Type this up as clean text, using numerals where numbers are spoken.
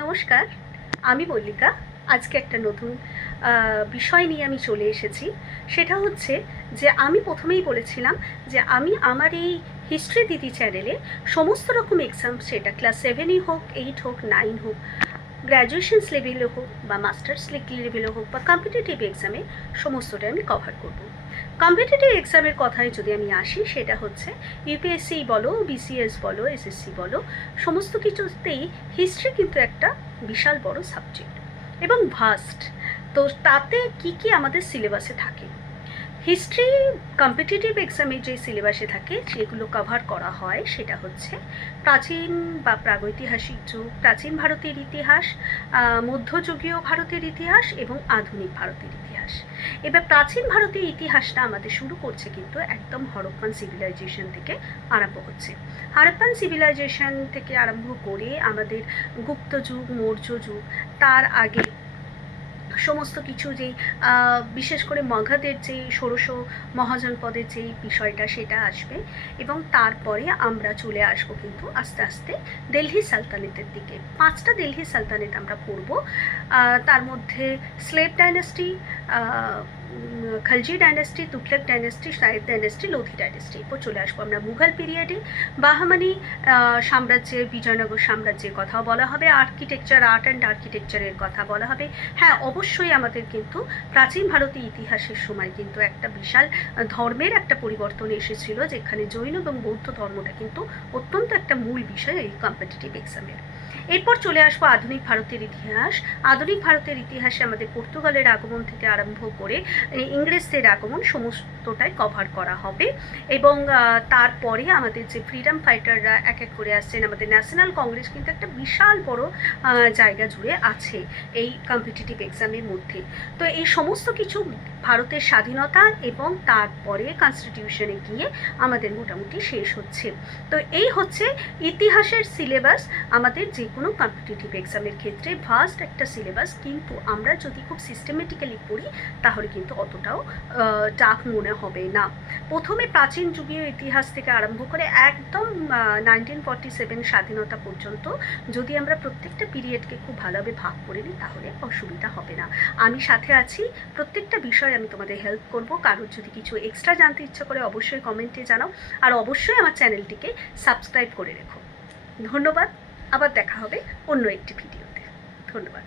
নমস্কার, আমি মল্লিকা। আজকে একটা নতুন বিষয় নিয়ে আমি চলে এসেছি। সেটা হচ্ছে যে আমি প্রথমেই বলেছিলাম যে আমি আমার এই হিস্ট্রি দিদি চ্যানেলে সমস্ত রকম এক্সাম, সেটা ক্লাস 7ই হোক, 8 হোক, 9 হোক, গ্র্যাজুয়েশনস লেভেলে হোক বা মাস্টার্স লেভেলে হোক বা কম্পিটিটিভ এক্সামে, সমস্তটাই আমি কভার করব। কম্পিটিটিভ এক্সামের কথায় যদি আমি আসি, সেটা হচ্ছে ইউপিএসসি বলো, বিসিএস বলো, এসএসসি বলো, সমস্ত কিছুতেই হিস্ট্রি কিন্তু একটা বিশাল বড় সাবজেক্ট এবং ভাস্ট। তো তাতে কি কি আমাদের সিলেবাসে থাকে, হিস্ট্রি কম্পিটিটিভ এক্সামে যে সিলেবাসে থাকে যেগুলো কভার করা হয় সেটা হচ্ছে প্রাচীন বা প্রাগৈতিহাসিক যুগ, প্রাচীন ভারতের ইতিহাস, মধ্যযুগীয় ভারতের ইতিহাস এবং আধুনিক ভারতের ইতিহাস। এবার প্রাচীন ভারতের ইতিহাসটা আমাদের শুরু করছে কিন্তু একদম হরপ্পান সিভিলাইজেশন থেকে আরম্ভ হচ্ছে। হরপ্পান সিভিলাইজেশন থেকে আরম্ভ করে আমাদের গুপ্ত যুগ, মৌর্য যুগ, তার আগে সমস্ত কিছু যেই বিশেষ করে মগধের যে ষোড়শ মহাজনপদের যেই বিষয়টা সেটা আসবে এবং তারপরে আমরা চলে আসব কিন্তু আস্তে আস্তে দিল্লি সালতানাতের দিকে। 5টা দিল্লি সালতানাত আমরা পড়ব। তার মধ্যে slave dynasty, Khalji dynasty, Tughlaq dynasty, শাহিদ ডাইনাস্টি, লোধি ডাইনাস্টি। এরপর চলে আসবো আমরা মুঘল পিরিয়ডে, বাহমানি সাম্রাজ্যের, বিজয়নগর সাম্রাজ্যের কথাও বলা হবে, আর্কিটেকচার, আর্ট অ্যান্ড আর্কিটেকচারের কথা বলা হবে। হ্যাঁ, অবশ্যই আমাদের কিন্তু প্রাচীন ভারতীয় ইতিহাসের সময় কিন্তু একটা বিশাল ধর্মের একটা পরিবর্তন এসেছিল, যেখানে জৈন এবং বৌদ্ধ ধর্মটা কিন্তু অত্যন্ত একটা মূল বিষয় এই কম্পিটিটিভ এক্সামের। এরপর চলে আসবো আধুনিক ভারতের ইতিহাস। আধুনিক ভারতের ইতিহাসে আমাদের পর্তুগালের আগমন থেকে আরম্ভ করে ইংরেজদের আগমন সমস্তটাই কভার করা হবে এবং তারপরে আমাদের যে ফ্রিডম ফাইটাররা এক এক করে আসছেন, আমাদের ন্যাশনাল কংগ্রেস কিন্তু একটা বিশাল বড় জায়গা জুড়ে আছে এই কম্পিটিটিভ এক্সামের মধ্যে। তো এই সমস্ত কিছু ভারতের স্বাধীনতা এবং তারপরে কনস্টিটিউশনে গিয়ে আমাদের মোটামুটি শেষ হচ্ছে। তো এই হচ্ছে ইতিহাসের সিলেবাস আমাদের যে কোনো কম্পিটিটিভ এক্সামের ক্ষেত্রে। ভাস্ট একটা সিলেবাস, কিন্তু আমরা যদি খুব সিস্টেমেটিক্যালি পড়ি তাহলে কিন্তু অতটাও টাফ মনে হবে না। প্রথমে প্রাচীন যুগীয় ইতিহাস থেকে আরম্ভ করে একদম 1947 স্বাধীনতা পর্যন্ত যদি আমরা প্রত্যেকটা পিরিয়ডকে খুব ভালোভাবে ভাগ করে নিই তাহলে অসুবিধা হবে না। আমি সাথে আছি, প্রত্যেকটা বিষয় আমি তোমাদের হেল্প করব। কারোর যদি কিছু এক্সট্রা জানতে ইচ্ছা করে অবশ্যই কমেন্টে জানাও, আর অবশ্যই আমার চ্যানেলটিকে সাবস্ক্রাইব করে রেখো। ধন্যবাদ, আবার দেখা হবে অন্য একটি ভিডিওতে। ধন্যবাদ।